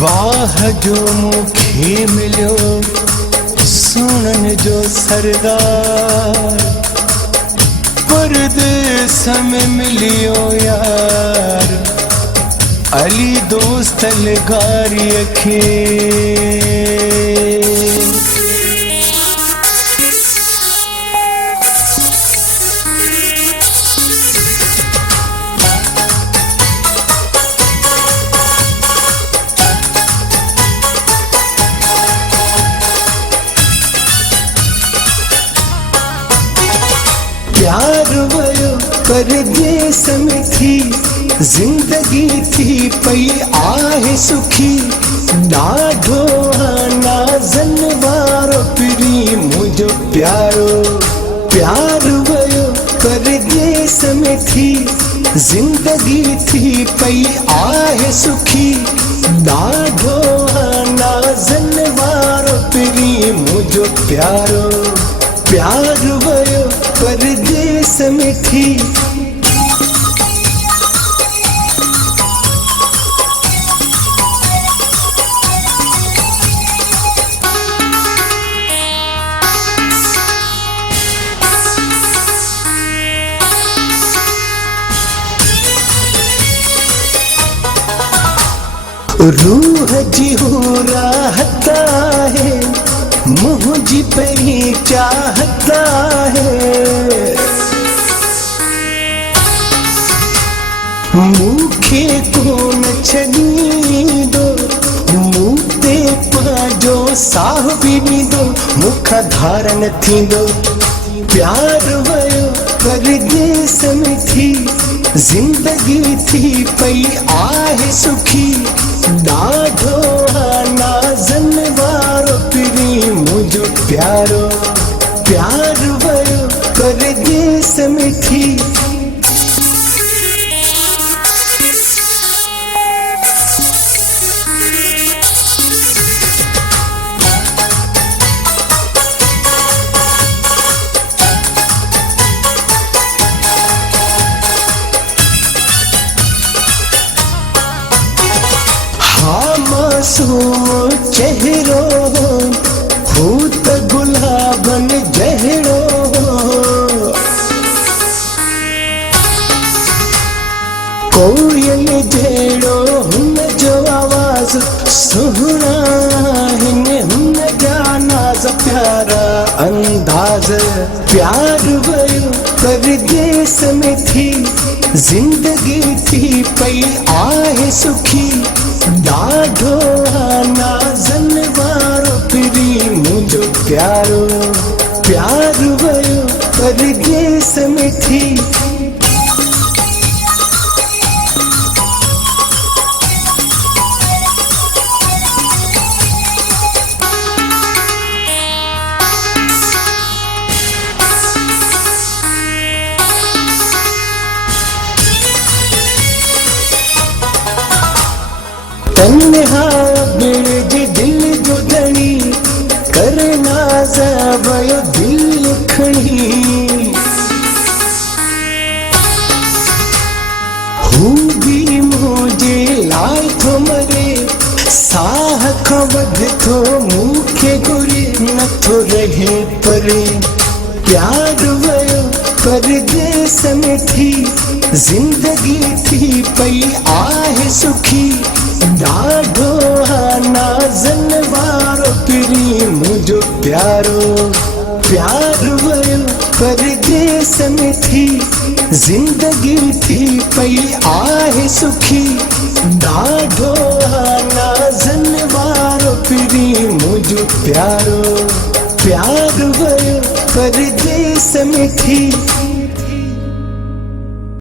वाह जो मूंखे मिलियो सुनन जो सरदार, परदेस में मिलियो यार अली दोस्त लगारी अखे। प्यार वयो परदेस में थी, जिंदगी थी पई आहे सुखी, ॾाढो नाज़न वारो पिरी मुझो प्यारो। प्यार वयो परदेस में थी, जिंदगी थी पई आहे सुखी, ॾाढो नाज़न वारो पिरी मुझो प्यारो। प्यार वयो परदेस में थी, रूह जी हो राहता है, मुझी पही चाहता है, मूखे को न छड़ी दो, मूते पाजो साह भी दो, मुख धारण थी दो। प्यार वयो परदेस में थी, जिंदगी थी पई आहे सुखी, ॾाढो नाज़न वारो पिरी मुझो प्यारो। प्यार वयो परदेस में थी, मासूम चेहरो हूत गुलाबन जहरो, कोयल जहरो हुन जो आवाज सुहना हिन हुन जा नाज प्यारा अंदाज। प्यार वयो परदेस में थी, जिंदगी थी पई आहे सुखी, ॾाढो नाज़न वारो पिरी मुझो प्यारो। प्यार वयो परदेस में थी, तन्हा बिरज दिल जो धनी, करना वयो दिल खणी, हू भी मुझे लाए थो मरे, साह खां वध थो मूंखे घुरे, नथो रहे परे। प्यार वयो परदेस में थी, जिंदगी थी पई आहे सुखी, ॾाढो नाज़न वारो पिरी मुझो प्यारो। प्यार वयो परदेस में थी, जिंदगी थी पई आहे सुखी, ॾाढो नाज़न वारो पिरी मुझो प्यारो। प्यार वयो परदेस में थी।